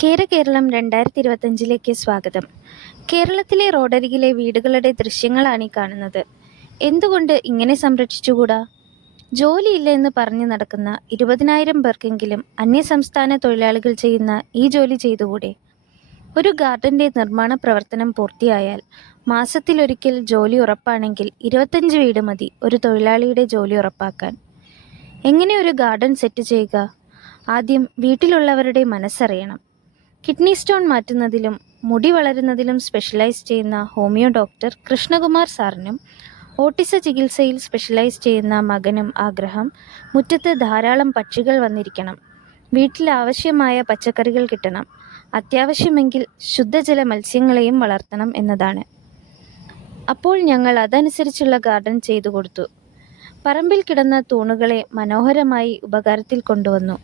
കേരളം 2025 സ്വാഗതം. കേരളത്തിലെ റോഡരികിലെ വീടുകളുടെ ദൃശ്യങ്ങളാണ് ഈ കാണുന്നത്. എന്തുകൊണ്ട് ഇങ്ങനെ സംരക്ഷിച്ചുകൂടാ? ജോലിയില്ല എന്ന് പറഞ്ഞു നടക്കുന്ന 20,000 പേർക്കെങ്കിലും അന്യസംസ്ഥാന തൊഴിലാളികൾ ചെയ്യുന്ന ഈ ജോലി ചെയ്തുകൂടെ? ഒരു ഗാർഡന്റെ നിർമ്മാണ പ്രവർത്തനം പൂർത്തിയായാൽ മാസത്തിലൊരിക്കൽ ജോലി ഉറപ്പാണെങ്കിൽ 25 വീട് മതി ഒരു തൊഴിലാളിയുടെ ജോലി ഉറപ്പാക്കാൻ. എങ്ങനെ ഒരു ഗാർഡൻ സെറ്റ് ചെയ്യുക? ആദ്യം വീട്ടിലുള്ളവരുടെ മനസ്സറിയണം. കിഡ്നി സ്റ്റോൺ മാറ്റുന്നതിലും മുടി വളരുന്നതിലും സ്പെഷ്യലൈസ് ചെയ്യുന്ന ഹോമിയോ ഡോക്ടർ കൃഷ്ണകുമാർ സാറിനും ഓട്ടിസ ചികിത്സയിൽ സ്പെഷ്യലൈസ് ചെയ്യുന്ന മകനും ആഗ്രഹം മുറ്റത്ത് ധാരാളം പക്ഷികൾ വന്നിരിക്കണം, വീട്ടിൽ ആവശ്യമായ പച്ചക്കറികൾ കിട്ടണം, അത്യാവശ്യമെങ്കിൽ ശുദ്ധജല മത്സ്യങ്ങളെയും വളർത്തണം എന്നതാണ്. അപ്പോൾ ഞങ്ങൾ അതനുസരിച്ചുള്ള ഗാർഡൻ ചെയ്തു കൊടുത്തു. പറമ്പിൽ കിടന്ന തൂണുകളെ മനോഹരമായി ഉപകാരത്തിൽ കൊണ്ടുവന്നു.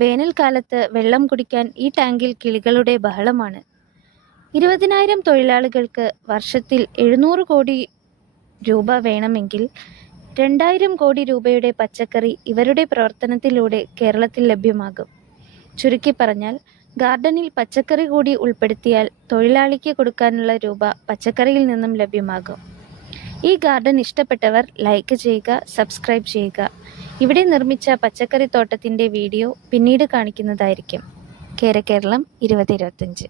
വേനൽക്കാലത്ത് വെള്ളം കുടിക്കാൻ ഈ ടാങ്കിൽ കിളികളുടെ ബഹളമാണ്. 20,000 തൊഴിലാളികൾക്ക് വർഷത്തിൽ 700 കോടി രൂപ വേണമെങ്കിൽ 2,000 കോടി രൂപയുടെ പച്ചക്കറി ഇവരുടെ പ്രവർത്തനത്തിലൂടെ കേരളത്തിൽ ലഭ്യമാകും. ചുരുക്കി പറഞ്ഞാൽ, ഗാർഡനിൽ പച്ചക്കറി കൂടി ഉൾപ്പെടുത്തിയാൽ തൊഴിലാളിക്ക് കൊടുക്കാനുള്ള രൂപ പച്ചക്കറിയിൽ നിന്നും ലഭ്യമാകും. ഈ ഗാർഡൻ ഇഷ്ടപ്പെട്ടവർ ലൈക്ക് ചെയ്യുക, സബ്സ്ക്രൈബ് ചെയ്യുക. ഇവിടെ നിർമ്മിച്ച പച്ചക്കറി തോട്ടത്തിൻ്റെ വീഡിയോ പിന്നീട് കാണിക്കുന്നതായിരിക്കും. കേരളം 2025.